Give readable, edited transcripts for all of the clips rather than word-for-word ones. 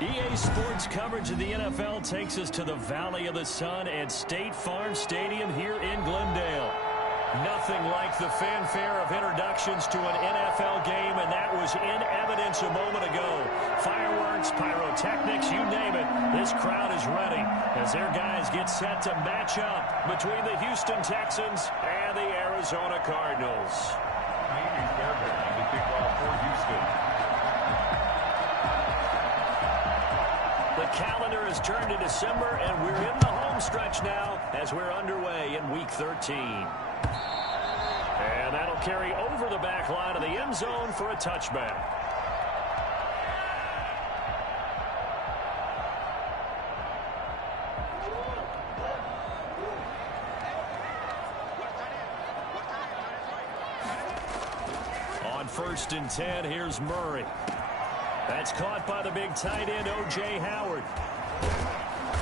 EA Sports coverage of the NFL takes us to the Valley of the Sun at State Farm Stadium here in Glendale. Nothing like the fanfare of introductions to an NFL game, and that was in evidence a moment ago. Fireworks, pyrotechnics, you name it, this crowd is ready as their guys get set to match up between the Houston Texans and the Arizona Cardinals. The kickoff for Houston. The calendar has turned to December, and we're in the home stretch now as we're underway in Week 13. And that'll carry over the back line of the end zone for a touchback. On 1st and 10, here's Murray. That's caught by the big tight end, O.J. Howard.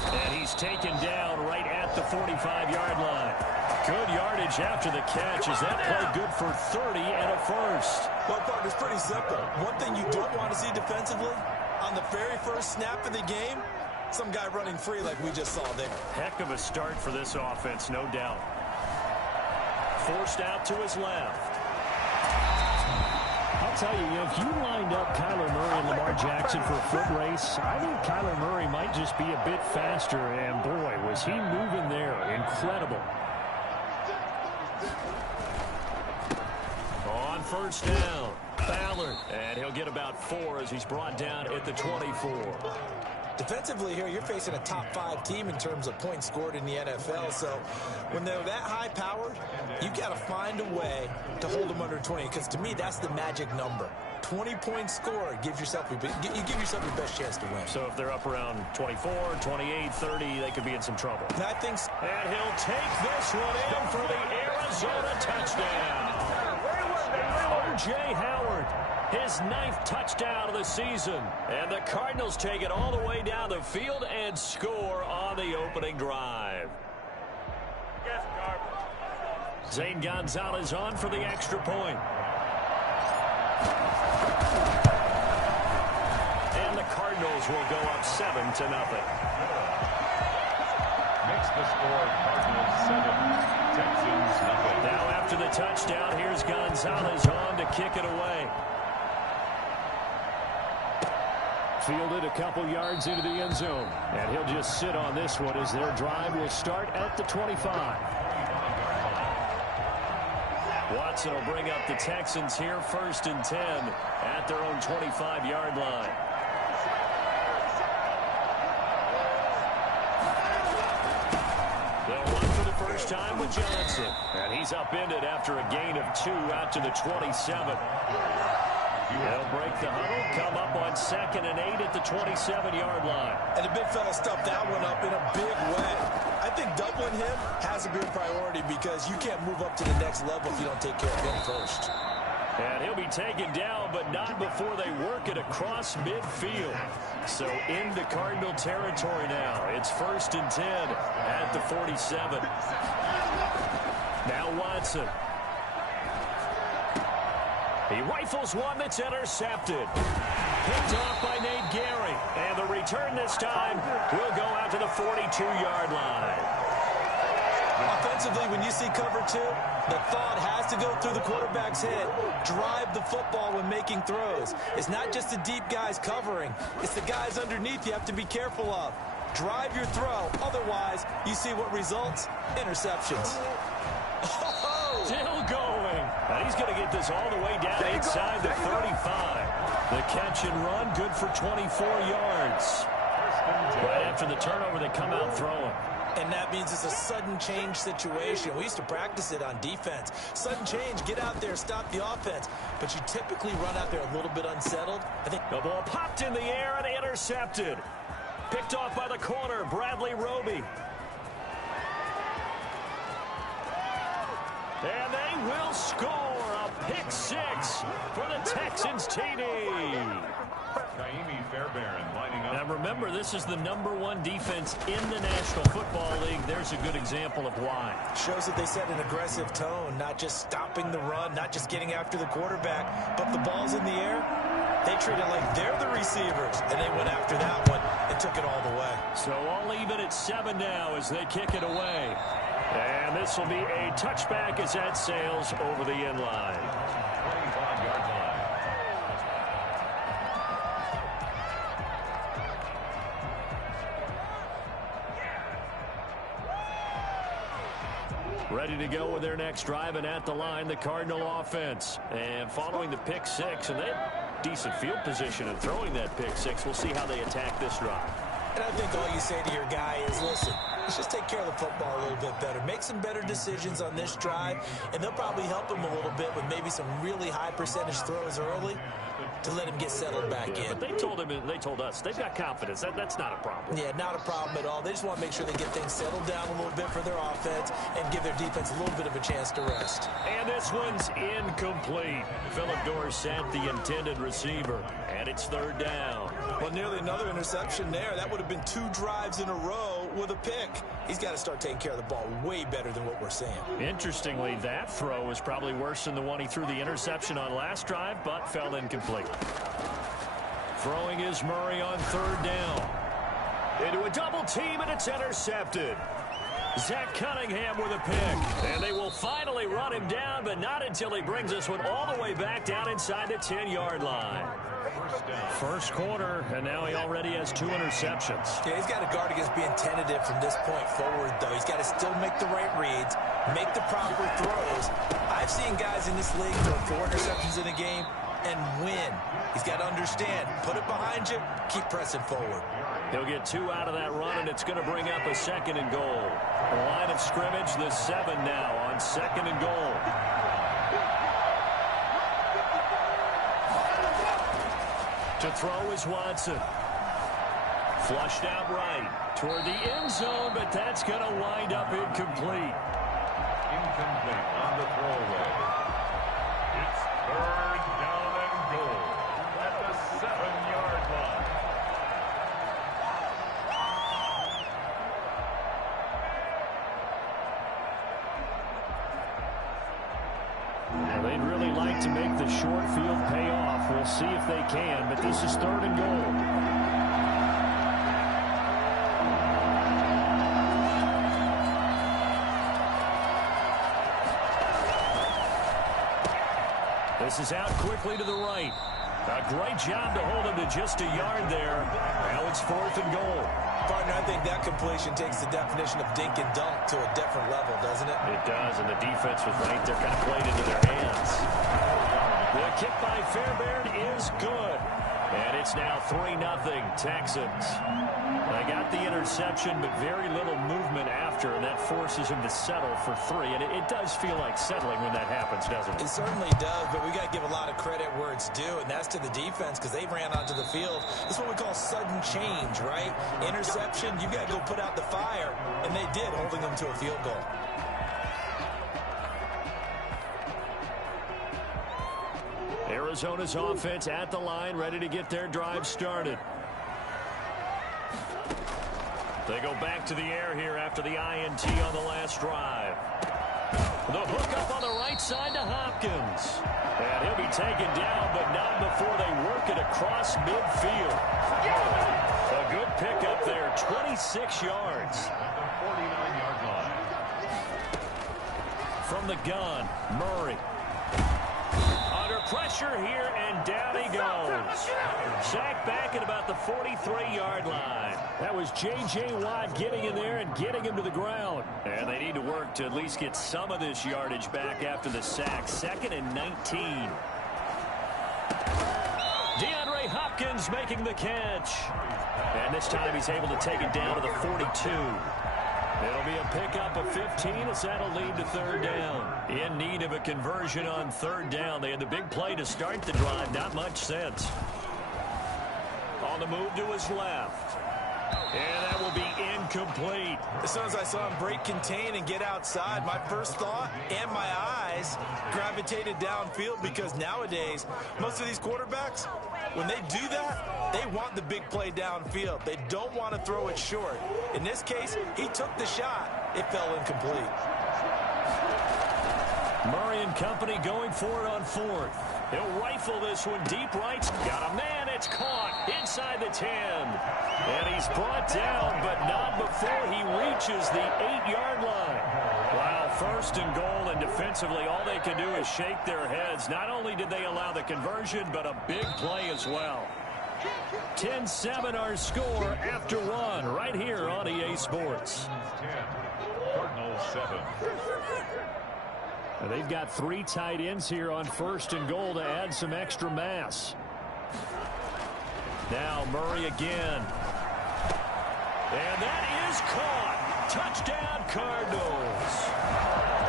And he's taken down right at the 45-yard line. Good yardage after the catch. Is that play good for 30 and a first? Well, Parker, it's pretty simple. One thing you don't want to see defensively, on the very first snap of the game, some guy running free like we just saw there. Heck of a start for this offense, no doubt. Forced out to his left. I'll tell you, if you lined up Kyler Murray and Lamar Jackson for a foot race, I think Kyler Murray might just be a bit faster, and boy, was he moving there. Incredible. On 1st down, Ballard, and he'll get about 4 as he's brought down at the 24. Defensively here, you're facing a top 5 team in terms of points scored in the NFL. So when they're that high powered, you got to find a way to hold them under 20. Because to me, that's the magic number. 20 points scored gives yourself you give yourself your best chance to win. So if they're up around 24, 28, 30, they could be in some trouble. And I think so. And he'll take this one in for the Arizona touchdown. O.J. Howard. His 9th touchdown of the season. And the Cardinals take it all the way down the field and score on the opening drive. Zane Gonzalez on for the extra point. And the Cardinals will go up 7-0. Makes the score Cardinals 7, Texans nothing. Now after the touchdown, here's Gonzalez on to kick it away. Fielded a couple yards into the end zone. And he'll just sit on this one as their drive will start at the 25. Watson will bring up the Texans here 1st and 10 at their own 25-yard line. They'll run for the first time with Johnson. And he's upended after a gain of 2 out to the 27. They'll break the huddle, come up on 2nd and 8 at the 27-yard line. And the big fella stuffed that one up in a big way. I think doubling him has to be a priority because you can't move up to the next level if you don't take care of him first. And he'll be taken down, but not before they work it across midfield. So into Cardinal territory now. It's 1st and 10 at the 47. Now Watson. He rifles one that's intercepted. Picked off by Nate Gary. And the return this time will go out to the 42-yard line. Offensively, when you see cover 2, the thought has to go through the quarterback's head. Drive the football when making throws. It's not just the deep guys covering. It's the guys underneath you have to be careful of. Drive your throw. Otherwise, you see what results? Interceptions. Still going. And he's going to get this all the way down inside the 35. The catch and run, good for 24 yards. Right after the turnover, they come out throwing. And that means it's a sudden change situation. We used to practice it on defense. Sudden change, get out there, stop the offense. But you typically run out there a little bit unsettled. I think the ball popped in the air and intercepted. Picked off by the corner, Bradley Roby. And they will score a pick 6 for the Texans TD. Now remember, this is the #1 defense in the National Football League. There's a good example of why. Shows that they set an aggressive tone, not just stopping the run, not just getting after the quarterback, but the ball's in the air. They treat it like they're the receivers, and they went after that one and took it all the way. So all even at 7 now as they kick it away. And this will be a touchback as that sails over the end line. 25-yard line. Ready to go with their next drive, and at the line, the Cardinal offense. And following the pick six, and they had decent field position and throwing that pick six. We'll see how they attack this drive. And I think all you say to your guy is, listen, let's just take care of the football a little bit better. Make some better decisions on this drive, and they'll probably help him a little bit with maybe some really high percentage throws early to let him get settled back in. But they told us they've got confidence. That's not a problem. Yeah, not a problem at all. They just want to make sure they get things settled down a little bit for their offense and give their defense a little bit of a chance to rest. And this one's incomplete. Phillip Dorsett, the intended receiver, and it's third down. Well, nearly another interception there. That would have been 2 drives in a row with a pick. He's got to start taking care of the ball way better than what we're seeing. Interestingly, that throw was probably worse than the one he threw the interception on last drive, but fell incomplete. Throwing is Murray on third down. Into a double team, and it's intercepted. Zach Cunningham with a pick. And they will finally run him down, but not until he brings this one all the way back down inside the 10-yard line. First quarter, and now he already has 2 interceptions. Yeah, he's got to guard against being tentative from this point forward, though. He's got to still make the right reads, make the proper throws. I've seen guys in this league throw 4 interceptions in a game and win. He's got to understand, put it behind you, keep pressing forward. He'll get 2 out of that run, and it's going to bring up a 2nd and goal. The line of scrimmage, the 7 now on 2nd and goal. To throw is Watson. Flushed out right toward the end zone, but that's going to wind up incomplete. Incomplete on the throwaway. It's third down and goal at the 7-yard line. They'd really like to make the short field pay off. We'll see if they can, but this is 3rd and goal. This is out quickly to the right. A great job to hold him to just a yard there. Now it's 4th and goal. Partner, I think that completion takes the definition of dink and dunk to a different level, doesn't it? It does, and the defense was right there, kind of played into their hands. The kick by Fairbairn is good. And it's now 3-0 Texans. They got the interception, but very little movement after, and that forces him to settle for 3. And it does feel like settling when that happens, doesn't it? It certainly does, but we got to give a lot of credit where it's due, and that's to the defense because they ran onto the field. This is what we call sudden change, right? Interception, you got to go put out the fire, and they did, holding them to a field goal. Arizona's offense at the line, ready to get their drive started. They go back to the air here after the INT on the last drive. The hook up on the right side to Hopkins. And he'll be taken down, but not before they work it across midfield. A good pickup there, 26 yards. At the 49-yard line. From the gun, Murray. Under pressure here, and down he goes. Sacked back at about the 43-yard line. That was J.J. Watt getting in there and getting him to the ground. And they need to work to at least get some of this yardage back after the sack. 2nd and 19. DeAndre Hopkins making the catch. And this time he's able to take it down to the 42. It'll be a pickup of 15 as that'll lead to 3rd down. In need of a conversion on 3rd down. They had the big play to start the drive. Not much sense. On the move to his left. And that will be incomplete. As soon as I saw him break contain and get outside, my first thought and my eyes gravitated downfield because nowadays, most of these quarterbacks, when they do that, they want the big play downfield. They don't want to throw it short. In this case, he took the shot. It fell incomplete. Murray and company going for it on fourth. He'll rifle this one deep right. Got a man. It's caught inside the 10. And he's brought down, but not before he reaches the 8-yard line. Wow, first and goal, and defensively all they can do is shake their heads. Not only did they allow the conversion, but a big play as well. 10-7 our score after one right here on EA Sports. 10, Cardinals 7. They've got 3 tight ends here on first and goal to add some extra mass. Now Murray again. And that is caught. Touchdown Cardinals.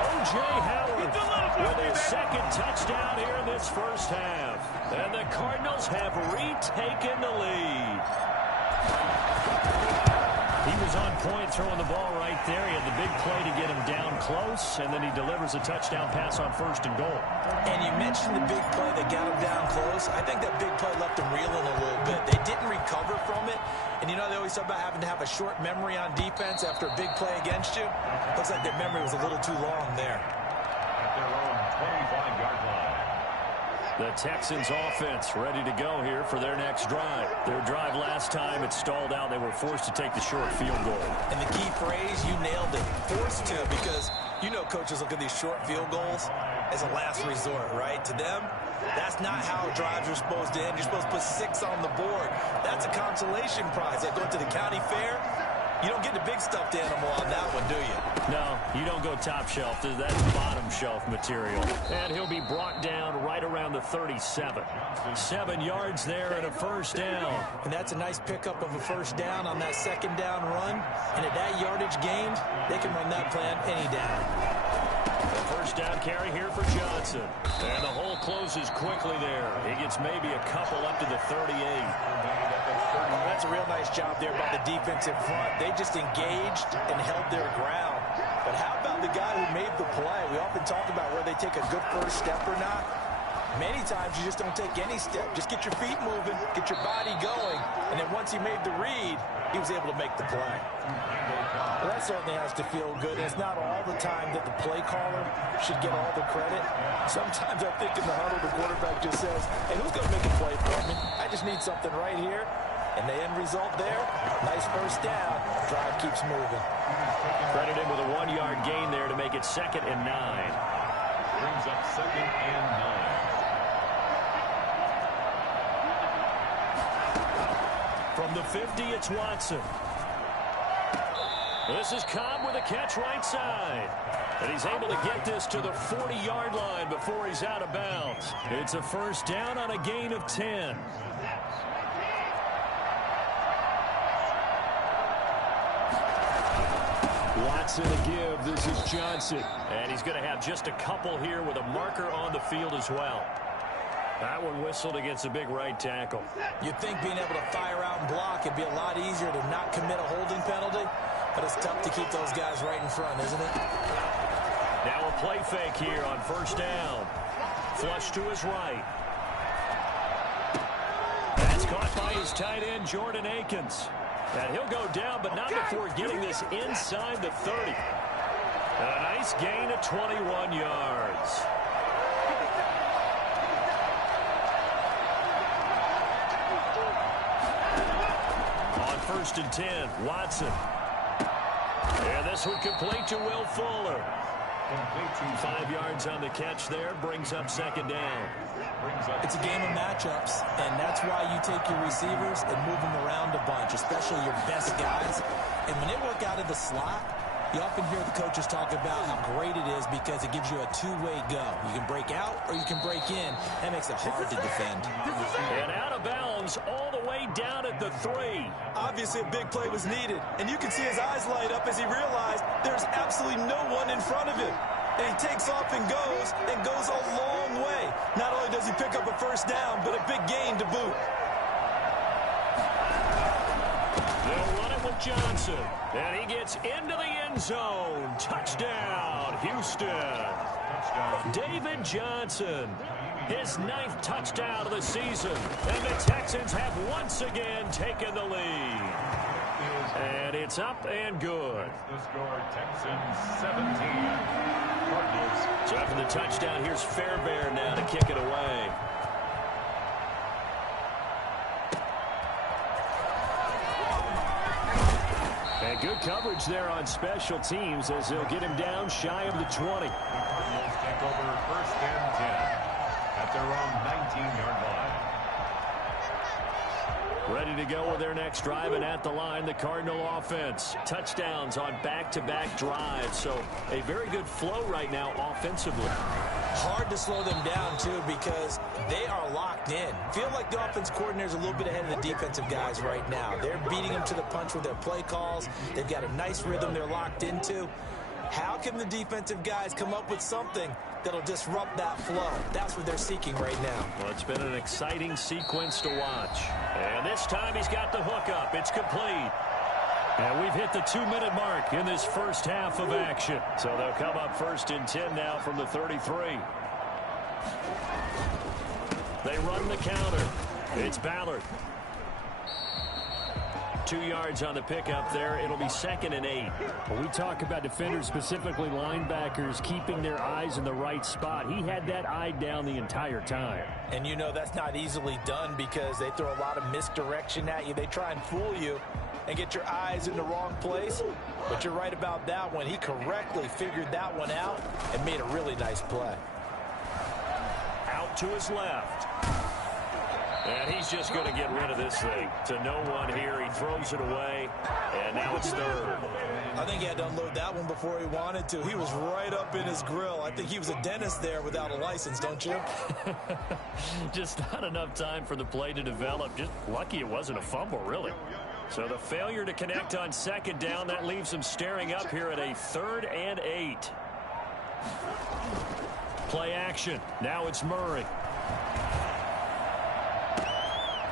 O.J. Howard with his second touchdown here in this first half. And the Cardinals have retaken the lead. He was on point throwing the ball right there. He had the big play to get him down close, and then he delivers a touchdown pass on first and goal. And you mentioned the big play that got him down close. I think that big play left him reeling a little bit. They didn't recover from it. And you know they always talk about having to have a short memory on defense after a big play against you. Looks like their memory was a little too long there. At their own 25-yard line. The Texans offense ready to go here for their next drive. Their drive last time, it stalled out. They were forced to take the short field goal. And the key phrase, you nailed it, forced to, because you know coaches look at these short field goals as a last resort, right? To them, that's not how drives are supposed to end. You're supposed to put 6 on the board. That's a consolation prize. Like going to the county fair, you don't get the big stuffed animal on that one, do you? No, you don't go top shelf. That's bottom shelf material. And he'll be brought down right around the 37. 7 yards there and a first down. And that's a nice pickup of a first down on that second down run. And at that yardage gained, they can run that plan any down. The first down carry here for Johnson. And the hole closes quickly there. He gets maybe a couple up to the 38. That's a real nice job there by the defensive front. They just engaged and held their ground. But how about the guy who made the play? We often talk about where they take a good first step or not. Many times you just don't take any step. Just get your feet moving, get your body going, and then once he made the read, he was able to make the play. Well, that certainly has to feel good. And it's not all the time that the play caller should get all the credit. Sometimes I think in the huddle, the quarterback just says, hey, who's going to make a play for me? I just need something right here. And the end result there, nice first down. Drive keeps moving. Credit him with a 1-yard gain there to make it 2nd and 9. Brings up 2nd and 9. From the 50, it's Watson. This is Cobb with a catch right side. And he's able to get this to the 40-yard line before he's out of bounds. It's a first down on a gain of 10. Watson a give. This is Johnson. And he's going to have just a couple here with a marker on the field as well. That one whistled against a big right tackle. You'd think being able to fire out and block it'd be a lot easier to not commit a holding penalty, but it's tough to keep those guys right in front, isn't it? Now a play fake here on first down. Flush to his right. That's caught by his tight end, Jordan Akins. And he'll go down, but not before getting this inside the 30. A nice gain of 21 yards. On 1st and 10, Watson. And this one complete to Will Fuller. 5 yards on the catch there, brings up 2nd down. It's a game of matchups, and that's why you take your receivers and move them around a bunch, especially your best guys. And when they work out of the slot, you often hear the coaches talk about how great it is because it gives you a two-way go. You can break out or you can break in. That makes it hard to defend. And out of bounds all the way down at the 3. Obviously, a big play was needed, and you can see his eyes light up as he realized there's absolutely no one in front of him. And he takes off and goes a long way. Not only does he pick up a first down, but a big gain to boot. They'll run it with Johnson. And he gets into the end zone. Touchdown, Houston. David Johnson, his 9th touchdown of the season. And the Texans have once again taken the lead. And it's up and good. The score, Texans 17, Cardinals So after the touchdown, here's Fairbairn now to kick it away. And good coverage there on special teams as they'll get him down shy of the 20. The Cardinals take over 1st and 10 at their own 19-yard line. Ready to go with their next drive, and at the line, the Cardinal offense. Touchdowns on back-to-back drives, so a very good flow right now offensively. Hard to slow them down, too, because they are locked in. Feel like the offense coordinator's a little bit ahead of the defensive guys right now. They're beating them to the punch with their play calls. They've got a nice rhythm they're locked into. How can the defensive guys come up with something that'll disrupt that flow? That's what they're seeking right now. Well, it's been an exciting sequence to watch. And this time he's got the hook up. It's complete. And we've hit the 2-minute mark in this first half of action. So they'll come up 1st and 10 now from the 33. They run the counter. It's Ballard. 2 yards on the pickup there. It'll be 2nd and 8. When we talk about defenders, specifically linebackers, keeping their eyes in the right spot, he had that eye down the entire time. And you know that's not easily done because they throw a lot of misdirection at you. They try and fool you and get your eyes in the wrong place. But you're right about that one. He correctly figured that one out and made a really nice play. Out to his left. And he's just going to get rid of this thing. To no one here. He throws it away. And now it's 3rd. I think he had to unload that one before he wanted to. He was right up in his grill. I think he was a dentist there without a license, don't you? Just not enough time for the play to develop. Just lucky it wasn't a fumble, really. So the failure to connect on 2nd down, that leaves him staring up here at a 3rd and 8. Play action. Now it's Murray.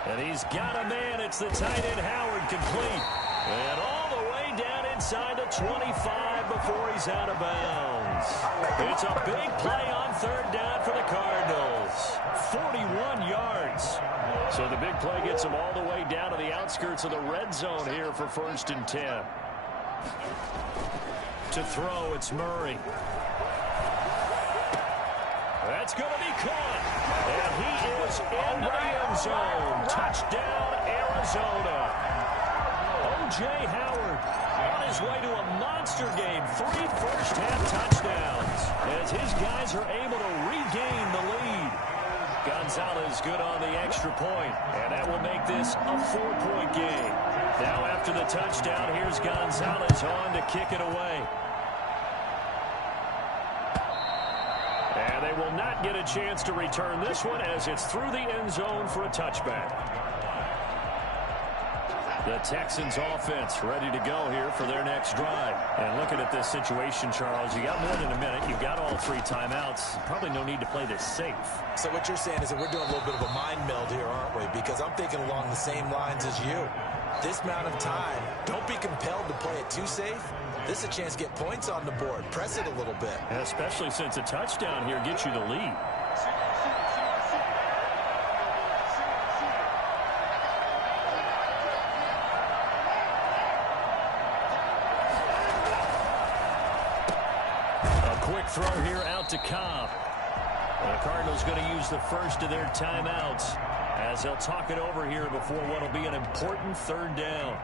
And he's got a man. It's the tight end, Howard, complete. And all the way down inside the 25 before he's out of bounds. It's a big play on 3rd down for the Cardinals. 41 yards. So the big play gets him all the way down to the outskirts of the red zone here for 1st and 10. To throw, it's Murray. That's going to be caught. And he is into the end zone. Touchdown, Arizona. O.J. Howard on his way to a monster game. 3 first-half touchdowns as his guys are able to regain the lead. Gonzalez good on the extra point, and that will make this a 4-point game. Now after the touchdown, here's Gonzalez on to kick it away. And they will not get a chance to return this one as it's through the end zone for a touchback. The Texans offense ready to go here for their next drive. And looking at this situation, Charles, you got more than a minute. You've got all 3 timeouts. Probably no need to play this safe. So what you're saying is that we're doing a little bit of a mind meld here, aren't we? Because I'm thinking along the same lines as you. This amount of time, don't be compelled to play it too safe. This is a chance to get points on the board. Press it a little bit. And especially since a touchdown here gets you the lead. A quick throw here out to Cobb. The Cardinals going to use the first of their timeouts as they'll talk it over here before what will be an important 3rd down.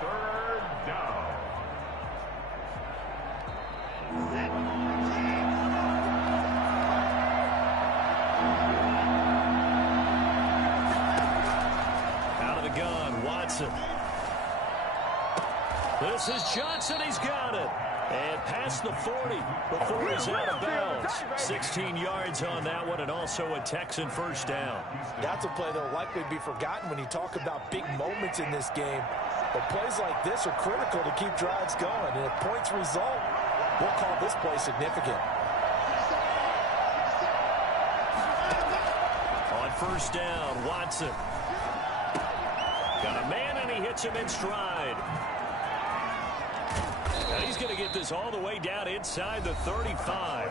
3rd down. Out of the gun, Watson. This is Johnson. He's got it. And past the 40 before he's out of bounds. 16 yards on that one, and also a Texan first down. That's a play that will likely be forgotten when you talk about big moments in this game. But plays like this are critical to keep drives going. And if points result, we'll call this play significant. On 1st down, Watson. Got a man, and he hits him in stride. And he's going to get this all the way down inside the 35.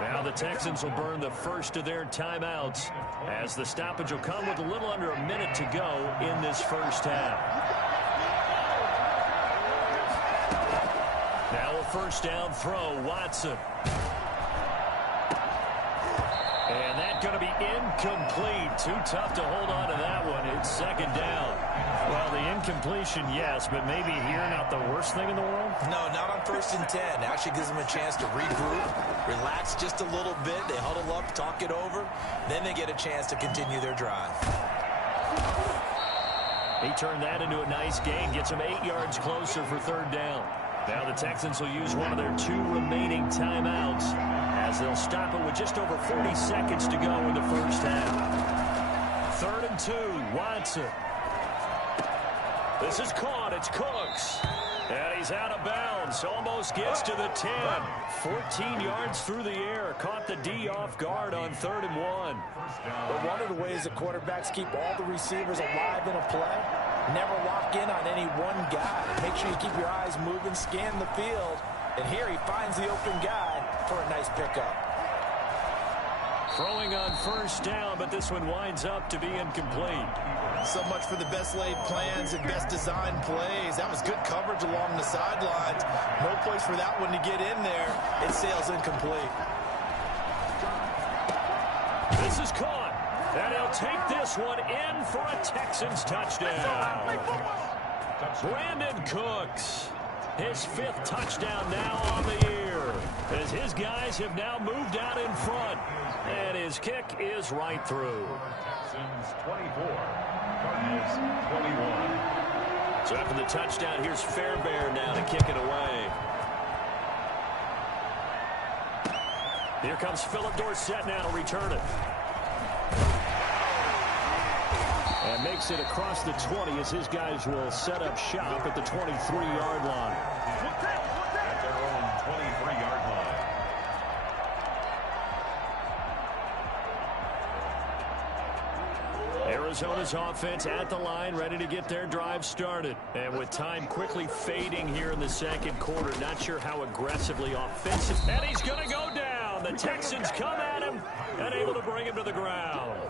Now the Texans will burn the first of their timeouts as the stoppage will come with a little under a minute to go in this first half. Now a 1st down throw, Watson. to be incomplete. Too tough to hold on to that one. It's second down. Well, the incompletion, yes, but maybe here not the worst thing in the world? No, not on 1st and 10. Actually gives them a chance to regroup, relax just a little bit. They huddle up, talk it over. Then they get a chance to continue their drive. He turned that into a nice gain. Gets him 8 yards closer for third down. Now the Texans will use one of their 2 remaining timeouts as they'll stop it with just over 40 seconds to go in the first half. 3rd and 2, Watson. This is caught. It's Cooks. And he's out of bounds. Almost gets to the 10. 14 yards through the air. Caught the D off guard on 3rd and 1. But one of the ways that quarterbacks keep all the receivers alive in a play, never lock in on any one guy. Make sure you keep your eyes moving, scan the field. And here he finds the open guy for a nice pickup. Throwing on 1st down, but this one winds up to be incomplete. So much for the best laid plans and best designed plays. That was good coverage along the sidelines. No place for that one to get in there. It sails incomplete. This is caught. And he'll take this one in for a Texans touchdown. Brandon Cooks. His 5th touchdown now on the year, as his guys have now moved out in front. And his kick is right through. Texans 24, Cardinals 21. So after the touchdown, here's Fairbairn now to kick it away. Here comes Philip Dorsett now to return it. And makes it across the 20 as his guys will set up shop at the 23-yard line. At their own 23-yard line. Arizona's offense at the line, ready to get their drive started. And with time quickly fading here in the second quarter, not sure how aggressively offensive. And he's going to go down. The Texans come at him and able to bring him to the ground.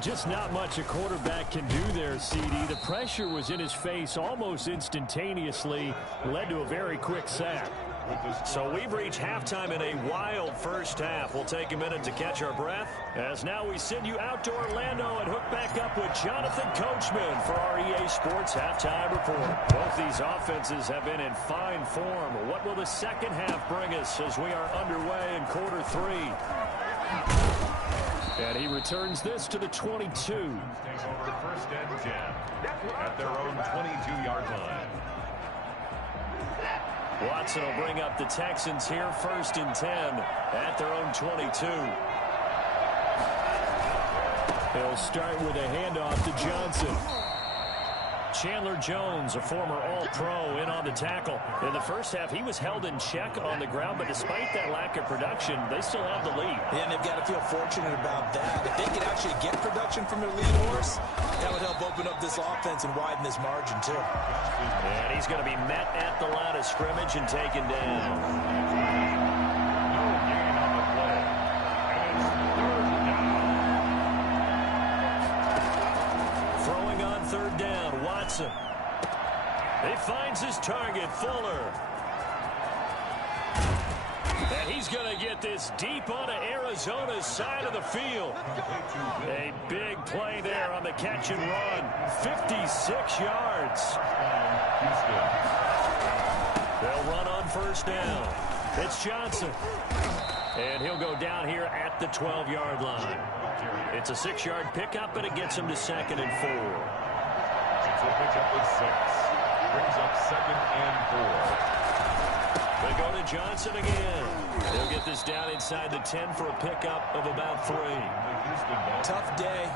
Just not much a quarterback can do there, CD. The pressure was in his face almost instantaneously, led to a very quick sack. So we've reached halftime in a wild first half. We'll take a minute to catch our breath, as now we send you out to Orlando and hook back up with Jonathan Coachman for our EA Sports Halftime Report. Both these offenses have been in fine form. What will the second half bring us as we are underway in quarter 3? And he returns this to the 22. Takes over 1st and 10 at their own 22-yard line. Watson will bring up the Texans here 1st and 10 at their own 22. He'll start with a handoff to Johnson. Chandler Jones, a former All-Pro, in on the tackle. In the first half, he was held in check on the ground, but despite that lack of production, they still have the lead. Yeah, and they've got to feel fortunate about that. If they could actually get production from their lead horse, that would help open up this offense and widen this margin, too. And he's going to be met at the line of scrimmage and taken down. No gain on the play. And it's 3rd down. Throwing on 3rd down, Watson. He finds his target, Fuller. And he's going to get this deep onto Arizona's side of the field. A big play there on the catch and run. 56 yards. They'll run on 1st down. It's Johnson. And he'll go down here at the 12-yard line. It's a 6-yard pickup, and it gets him to 2nd and 4. So picks up with 6. Brings up 2nd and 4. They go to Johnson again. They'll get this down inside the 10 for a pickup of about 3. Tough day,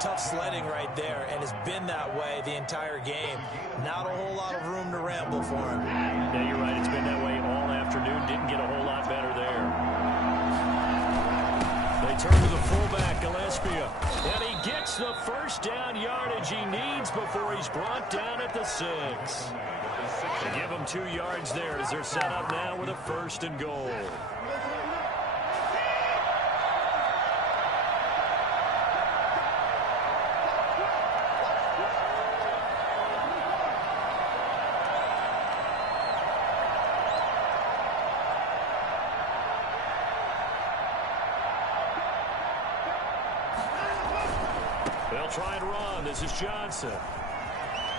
tough sledding right there, and it's been that way the entire game. Not a whole lot of room to ramble for him. Yeah, you're right. It's been that way all afternoon. Didn't get a whole lot better there. They turn to the fullback, Gillespie, and he gets the 1st down yardage he needs before he's brought down at the 6. To give him 2 yards there as they're set up now with a 1st and goal. They'll try and run. This is Johnson.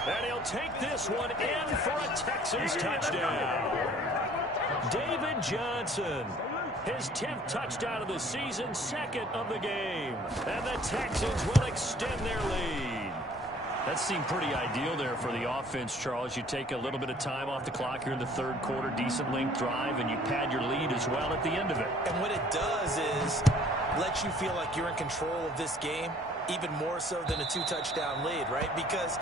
And he'll take this one in for a Texans touchdown. David Johnson, his 10th touchdown of the season, second of the game. And the Texans will extend their lead. That seemed pretty ideal there for the offense, Charles. You take a little bit of time off the clock here in the third quarter, decent length drive, and you pad your lead as well at the end of it. And what it does is let you feel like you're in control of this game, even more so than a 2-touchdown lead, right? Because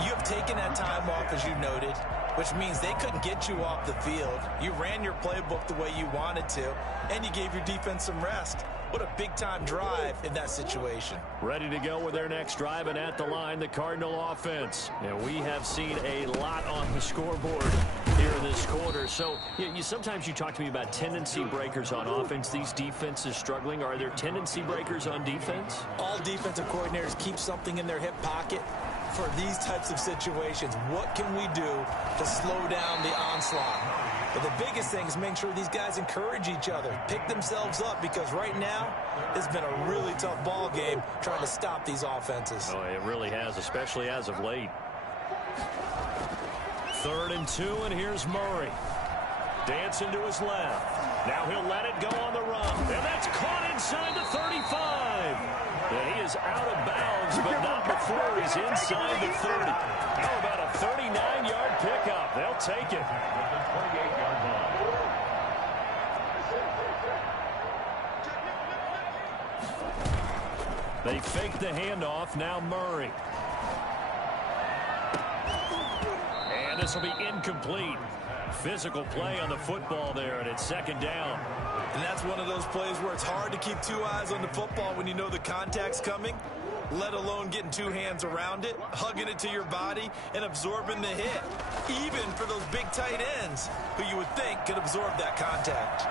you have taken that time off, as you noted, which means they couldn't get you off the field. You ran your playbook the way you wanted to, and you gave your defense some rest. What a big-time drive in that situation. Ready to go with their next drive, and at the line, the Cardinal offense. And we have seen a lot on the scoreboard here in this quarter. So sometimes you talk to me about tendency breakers on offense. These defenses struggling. Are there tendency breakers on defense? All defensive coordinators keep something in their hip pocket for these types of situations. What can we do to slow down the onslaught? But the biggest thing is making sure these guys encourage each other, pick themselves up, because right now it's been a really tough ball game trying to stop these offenses. Oh, it really has, especially as of late. 3rd and 2, and here's Murray. Dancing to his left. Now he'll let it go on the run. And that's caught inside the 35. And he is out of bounds, but not before he's inside the 30. How about a 39-yard pickup? They'll take it. 28-yard line. They fake the handoff. Now Murray. And this will be incomplete. Physical play on the football there, and it's 2nd down. And that's one of those plays where it's hard to keep 2 eyes on the football when you know the contact's coming, let alone getting 2 hands around it, hugging it to your body, and absorbing the hit, even for those big tight ends who you would think could absorb that contact.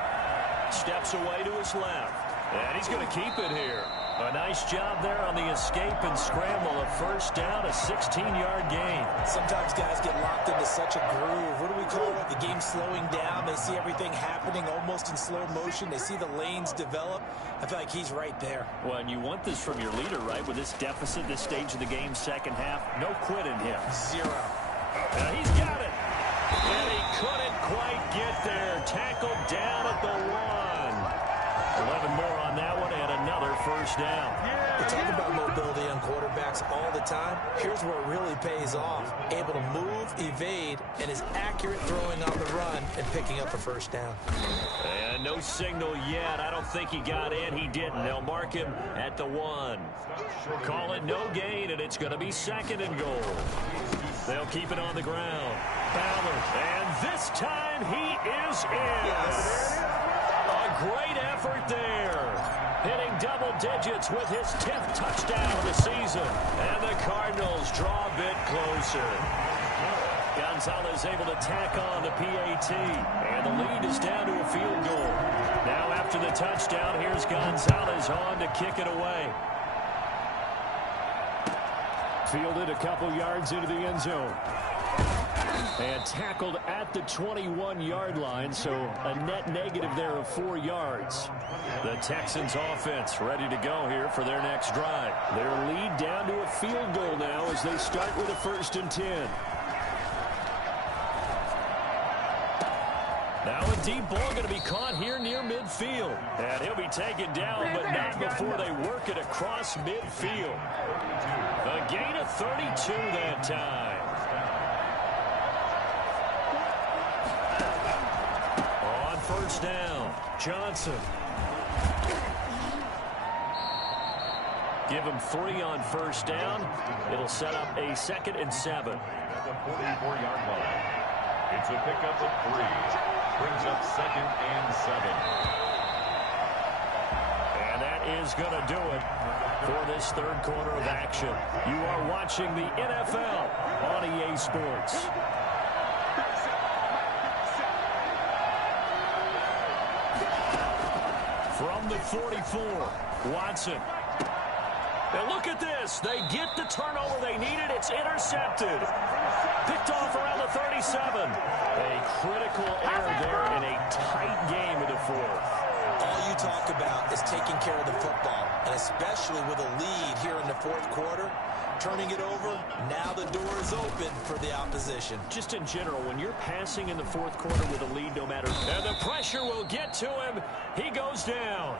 Steps away to his left, and he's going to keep it here. A nice job there on the escape and scramble. A 1st down, a 16-yard gain. Sometimes guys get locked into such a groove. What do we call it? The game slowing down. They see everything happening almost in slow motion. They see the lanes develop. I feel like he's right there. Well, and you want this from your leader, right? With this deficit, this stage of the game, second half, no quit in him. 0. He's got it. And he couldn't quite get there. Tackled down at the 1. 11 more on that one, and another 1st down. We talk about mobility on quarterbacks all the time. Here's where it really pays off. Able to move, evade, and is accurate throwing on the run and picking up a 1st down. And no signal yet. I don't think he got in. He didn't. They'll mark him at the 1. Call it no gain, and it's going to be 2nd and goal. They'll keep it on the ground. Ballard, and this time he is in. Yes. A great effort there. Hitting double digits with his 10th touchdown of the season. And the Cardinals draw a bit closer. Gonzalez able to tack on the PAT. And the lead is down to a field goal. Now after the touchdown, here's Gonzalez on to kick it away. Fielded a couple yards into the end zone. And tackled at the 21-yard line, so a net negative there of 4 yards. The Texans offense ready to go here for their next drive. Their lead down to a field goal now as they start with a 1st and 10. Now a deep ball going to be caught here near midfield. And he'll be taken down, but not before they work it across midfield. A gain of 32 that time. On 1st down, Johnson. Give him 3 on 1st down. It'll set up a 2nd and 7. At the 44-yard line. It's a pickup of 3. Brings up 2nd and 7. And that is going to do it for this 3rd quarter of action. You are watching the NFL on EA Sports. From the 44, Watson. Now look at this. They get the turnover they needed. It's intercepted. Picked off around the 37. A critical error there in a tight game of the 4th. All you talk about is taking care of the football, and especially with a lead here in the fourth quarter. Turning it over, now the door is open for the opposition. Just in general, when you're passing in the fourth quarter with a lead, no matter... And the pressure will get to him. He goes down.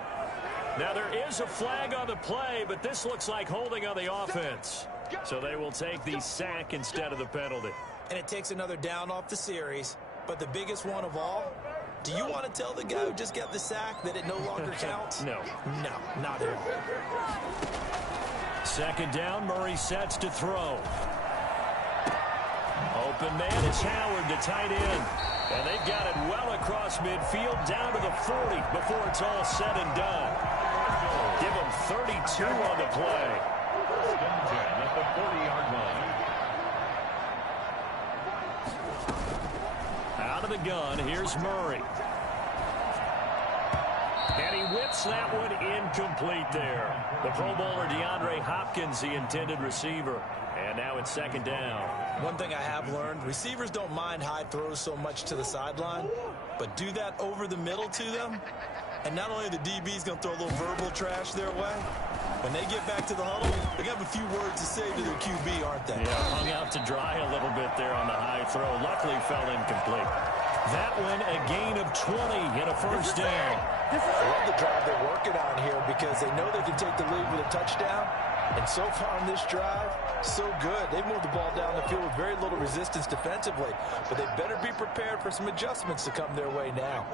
Now there is a flag on the play, but this looks like holding on the offense. So they will take the sack instead of the penalty. And it takes another down off the series. But the biggest one of all, do you want to tell the guy who just got the sack that it no longer counts? No. No, not at all. Second down, Murray sets to throw. Open man is Howard, the tight end. And they've got it well across midfield, down to the 40 before it's all said and done. Give him 32 on the play. First and 10 at the 40-yard line. Out of the gun, here's Murray. And he whips that one incomplete there. The Pro Bowler DeAndre Hopkins, the intended receiver. And now it's second down. One thing I have learned, receivers don't mind high throws so much to the sideline, but do that over the middle to them, and not only the DB's going to throw a little verbal trash their way, when they get back to the huddle, they have a few words to say to their QB, aren't they? Yeah, hung out to dry a little bit there on the high throw. Luckily fell incomplete. That one a gain of 20 and a first down. I love the drive they're working on here because they know they can take the lead with a touchdown. And so far on this drive, so good. They've moved the ball down the field with very little resistance defensively. But they better be prepared for some adjustments to come their way now.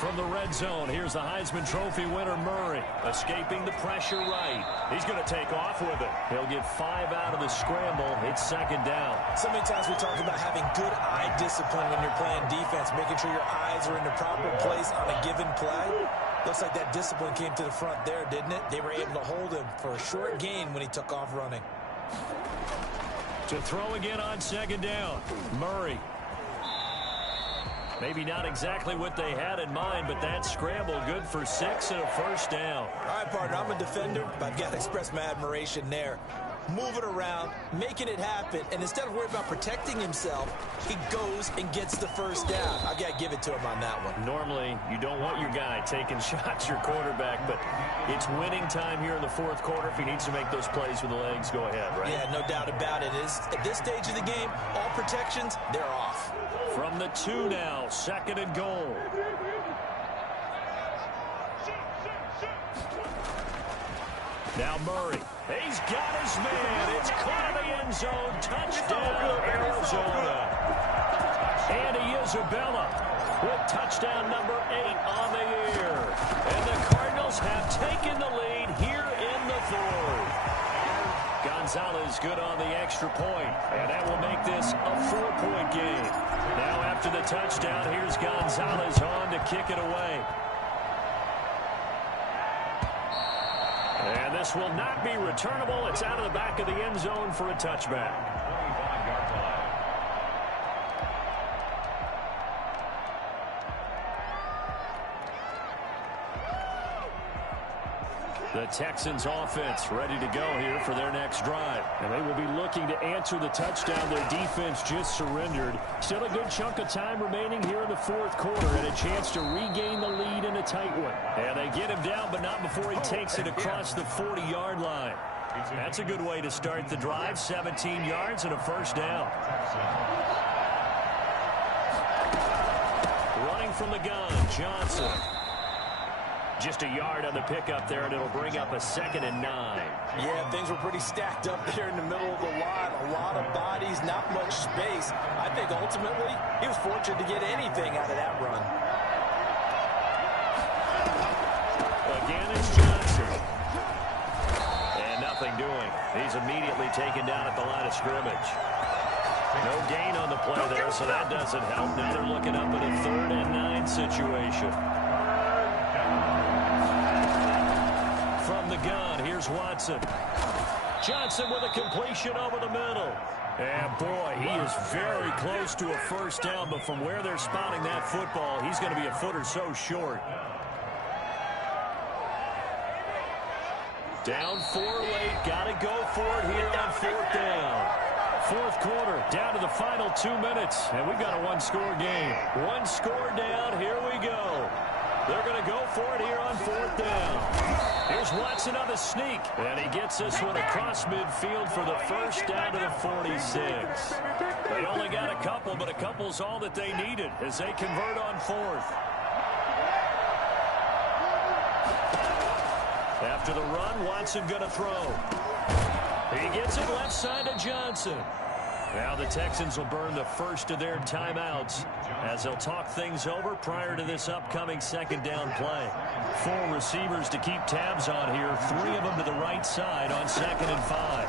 From the red zone, here's the Heisman Trophy winner, Murray. Escaping the pressure right. He's going to take off with it. He'll get 5 out of the scramble. It's second down. So many times we talk about having good eye discipline when you're playing defense, making sure your eyes are in the proper place on a given play. Looks like that discipline came to the front there, didn't it? They were able to hold him for a short gain when he took off running. To throw again on second down, Murray. Maybe not exactly what they had in mind, but that scramble good for 6 and a first down. All right, partner, I'm a defender, but I've got to express my admiration there. Moving around, making it happen, and instead of worrying about protecting himself, he goes and gets the first down. I've got to give it to him on that one. Normally, you don't want your guy taking shots, your quarterback, but it's winning time here in the fourth quarter. If he needs to make those plays with the legs, go ahead, right? Yeah, no doubt about it. At this stage of the game, all protections, they're off. From the 2 now, second and goal. Now Murray. He's got his man. It's caught in the end zone. Touchdown, Arizona. Andy Isabella with touchdown number 8 on the year. And the Cardinals have taken the lead here in the fourth. Gonzalez good on the extra point, and that will make this a 4-point game. Now after the touchdown, here's Gonzalez on to kick it away. And this will not be returnable. It's out of the back of the end zone for a touchback. 25-yard line. The Texans offense ready to go here for their next drive. And they will be looking to answer the touchdown their defense just surrendered. Still a good chunk of time remaining here in the fourth quarter and a chance to regain the lead in a tight one. And they get him down, but not before he takes it across the 40-yard line. That's a good way to start the drive. 17 yards and a first down. Running from the gun, Johnson. Just a yard on the pickup there, and it'll bring up a 2nd and 9. Yeah, things were pretty stacked up there in the middle of the line. A lot of bodies, not much space. I think ultimately he was fortunate to get anything out of that run. Again, it's Johnson. And nothing doing. He's immediately taken down at the line of scrimmage. No gain on the play there, so that doesn't help. Now they're looking up at a 3rd and 9 situation. From the gun, here's Watson. Johnson with a completion over the middle. And boy, he is very close to a first down, but from where they're spotting that football, he's going to be a foot or so short. Down 4 late, got to go for it here on 4th down. Fourth quarter, down to the final 2 minutes, and we've got a 1-score game. 1 score down, here we go. They're going to go for it here on 4th down. Here's Watson on the sneak, and he gets this one across midfield for the first down to the 46. They only got a couple, but a couple's all that they needed as they convert on 4th. After the run, Watson going to throw. He gets it left side to Johnson. Now the Texans will burn the first of their timeouts as they'll talk things over prior to this upcoming 2nd down play. 4 receivers to keep tabs on here, 3 of them to the right side on 2nd and 5.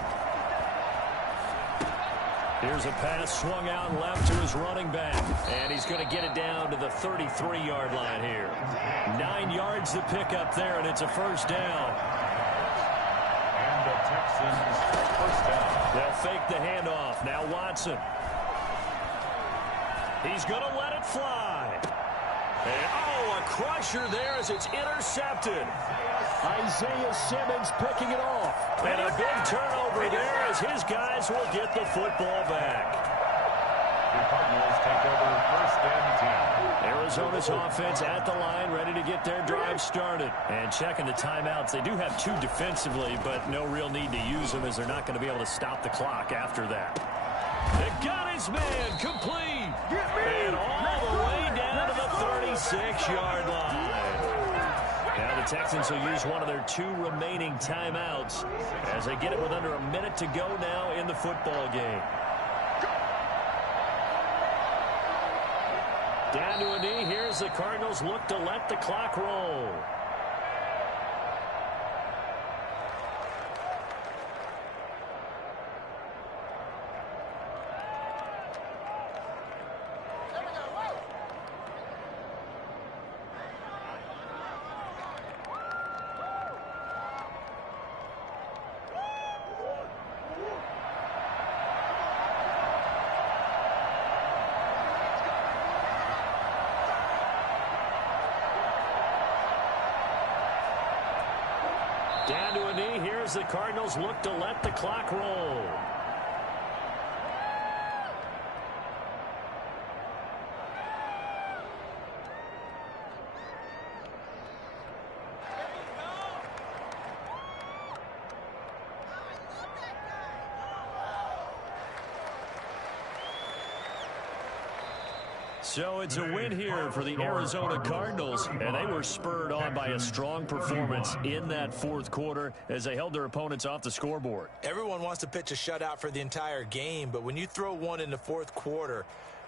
Here's a pass swung out left to his running back, and he's going to get it down to the 33-yard line here. 9 yards to pick up there, and it's a first down. And the Texans first down. They'll fake the handoff. Now Watson. He's going to let it fly. And, oh, a crusher there as it's intercepted. Isaiah Simmons picking it off. And a big turnover there as his guys will get the football back. The Cardinals take over first and 10. Arizona's offense at the line, ready to get their drive started. And checking the timeouts. They do have 2 defensively, but no real need to use them as they're not going to be able to stop the clock after that. They got his man complete. And all the way down to the 36-yard line. Now the Texans will use one of their 2 remaining timeouts as they get it with under a minute to go now in the football game. Down to a knee. Here's the Cardinals look to let the clock roll. Down to a knee. Here's the Cardinals look to let the clock roll. So it's a win here for the Arizona Cardinals, and they were spurred on by a strong performance in that 4th quarter as they held their opponents off the scoreboard. Everyone wants to pitch a shutout for the entire game, but when you throw one in the 4th quarter,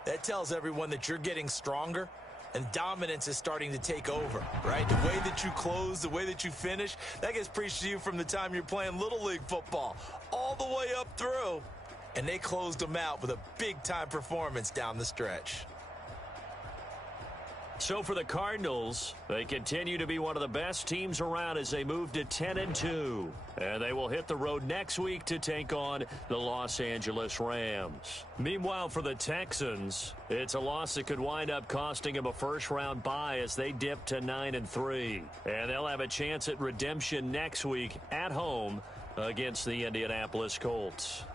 that tells everyone that you're getting stronger and dominance is starting to take over, right? The way that you close, the way that you finish, that gets preached to you from the time you're playing Little League football all the way up through, and they closed them out with a big-time performance down the stretch. So for the Cardinals, they continue to be one of the best teams around as they move to 10-2. And they will hit the road next week to take on the Los Angeles Rams. Meanwhile, for the Texans, it's a loss that could wind up costing them a first-round bye as they dip to 9-3. And they'll have a chance at redemption next week at home against the Indianapolis Colts.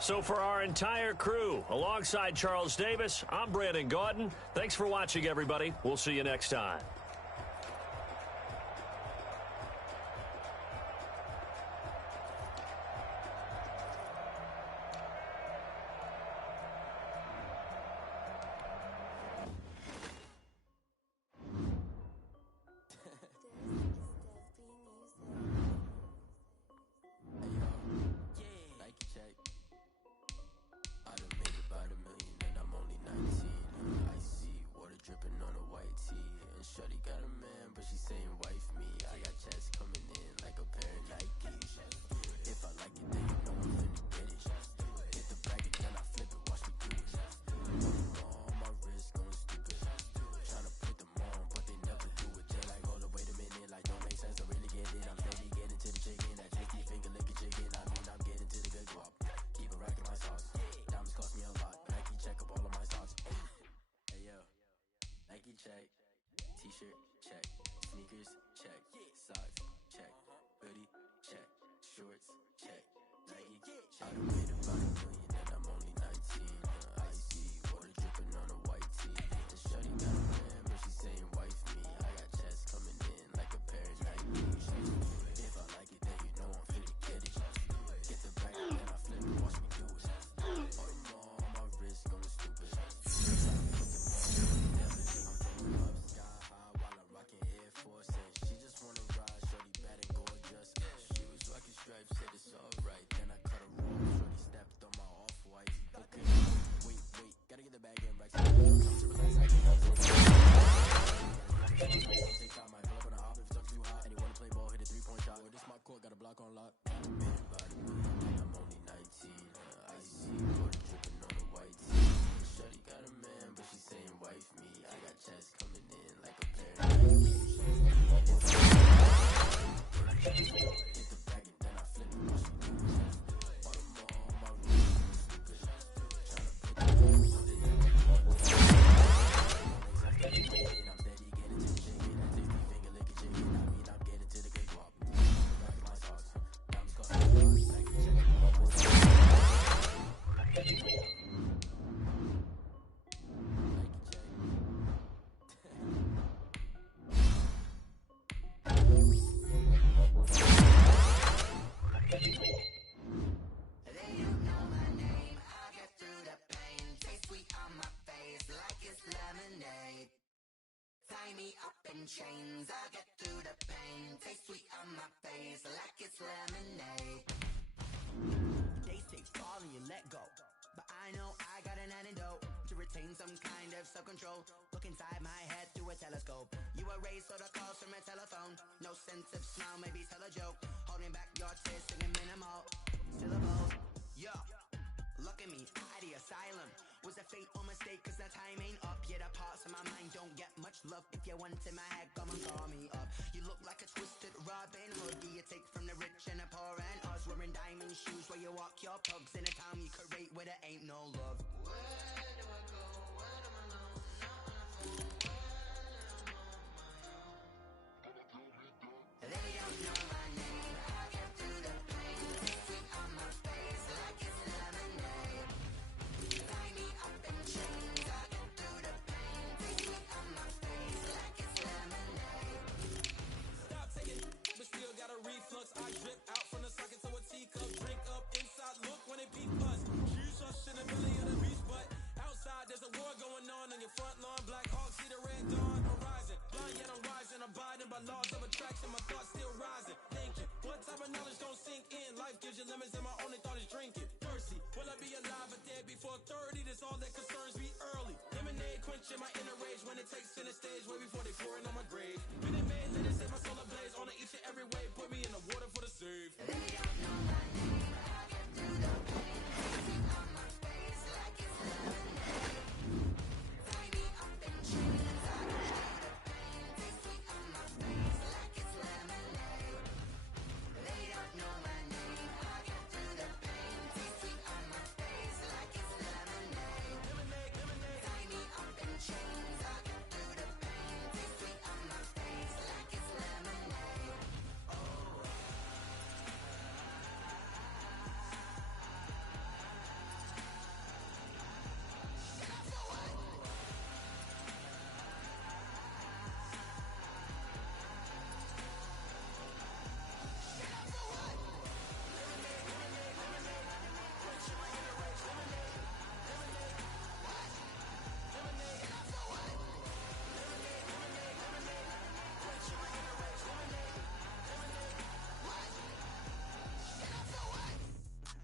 So for our entire crew, alongside Charles Davis, I'm Brandon Gaudin. Thanks for watching, everybody. We'll see you next time. Check. T-shirt, check. Sneakers, check. Socks, check. Hoodie, check. Shorts, check. Nike, check. I done made about $1 million and I'm only 19. Icy, water dripping on a white tee. And shawty got a man, but she saying up in chains. I get through the pain. Taste sweet on my face like it's lemonade. They say fall and you let go, but I know I got an antidote to retain some kind of self-control. Look inside my head through a telescope. You erase all the calls from a telephone. No sense of smile, maybe tell a joke. Holding back your tears, singing minimal syllables. Yo, look at me, at the asylum. Was a fate or mistake, cause the time ain't up. Yeah, the parts of my mind don't get much love. If you want in my head, come and call me up. You look like a twisted Robin Hood. Do you take from the rich and the poor and us? Wearing diamond shoes where you walk your pugs in a town you create where there ain't no love. Where do I go? Where do I know? Now on the phone, they don't know my name. I get through the pain. Sweet on my face like it's lemonade. Tie me up in chains. I get through the pain. Sweet on my face like it's lemonade. Stop taking, but still got a reflux. I drip out from the socket to a teacup. Drink up inside, look when it beat us. Shoes us in the belly of the beast, but outside there's a war going on your front lawn. Black Hawk, see the red dawn horizon. Blind yet I'm rising, abiding by laws of attraction. My thoughts still rising. Thinking, what type of knowledge don't sink in? Life gives you lemons and my only thought is drinking. Thirsty, will I be alive or dead before 30? That's all that concerns me early. Lemonade quenching my inner rage when it takes center stage way before they pour it on my grave. Been in bed, let it set my soul ablaze. On each and every way, put me in the water for the save. They don't know my name. I get through the pain. Sweet on my face like it's lemonade. Tie me up in chains. I get through the pain. Taste sweet on my face like it's lemonade. They don't know my name. I get through the pain. Taste sweet on my face like it's lemonade. Tie me up in chains. I get through the pain. Taste sweet on my face like it's lemonade.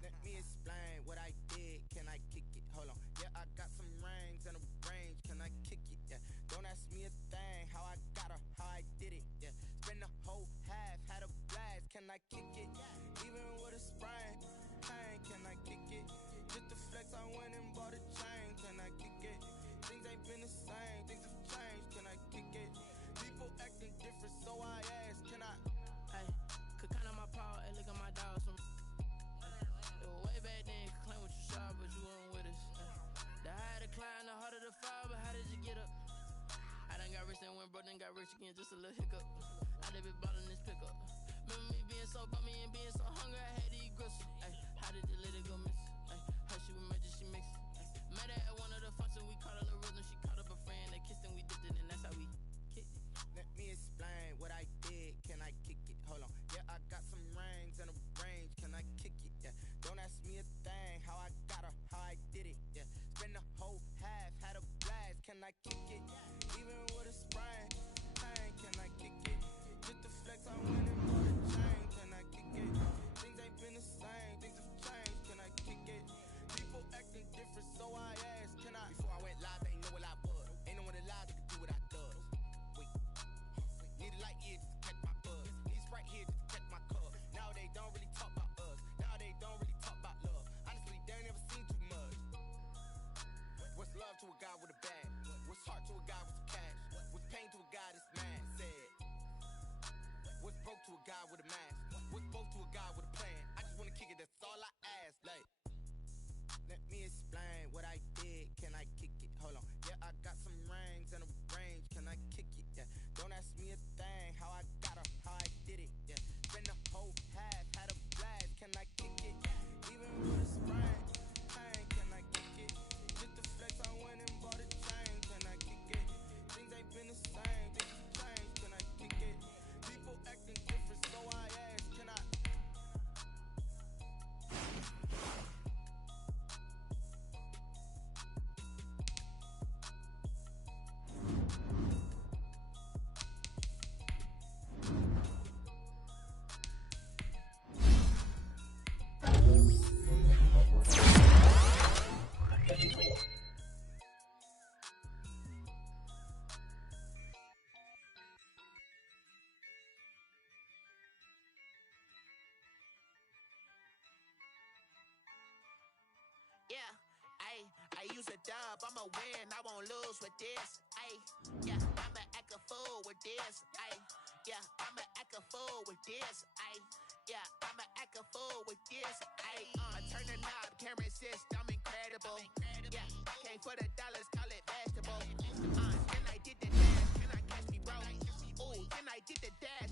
Let me explain what I did. Can I kick it? Hold on. Yeah, I got some rings and a range. Can I kick it? Yeah. Don't ask me a thing. How I got her, how I did it. Yeah. Spend the whole half, had a blast. Can I kick it? Even with a sprain. Pain, can I kick it? Just to flex, I went and bought a chain. Can I kick it? Things ain't been the same. Things have changed. Can I kick it? People acting different, so I ask. Can I? Hey, could count on my power, and look at my dogs. Way back then, could claim what you saw, but you weren't with us. The higher the climb, the harder the fall, but how did you get up? I done got rich and went broke, then got rich again, just a little hiccup. I done been ballin' this pickup. Remember me being so bummy and being so hungry, I had to eat gristle. Ay, how did you let it go miss? Ay, how she was magic, she mixed. Met her at one of the functions, we caught a little rhythm, she caught up a friend, they kissed and we dipped it, and that's how we kicked it. Let me explain what I did. Can I kick it? Hold on. Yeah, I got some rings and a range. Can I kick it? Yeah. Don't ask me a thing. How I got her, how I did it. Yeah. Spend the whole half, had a blast. Can I kick it? Even with a sprain. Pain, can I kick it? Just to flex, I went and bought a chain. Can I kick it? Things ain't been the same. Things have changed. Can I kick it? dub, I'ma win, I won't lose with this. Ayy, yeah, I'ma act a fool with this. Ayy, yeah, I'ma act a fool with this. Ayy, yeah, I'ma act a fool with this. Ayy, I turn the knob, can't resist, I'm incredible. Yeah, came for the dollars, call it vegetable. Then I did the dash, can I catch me, bro? Ooh, then I did the dash,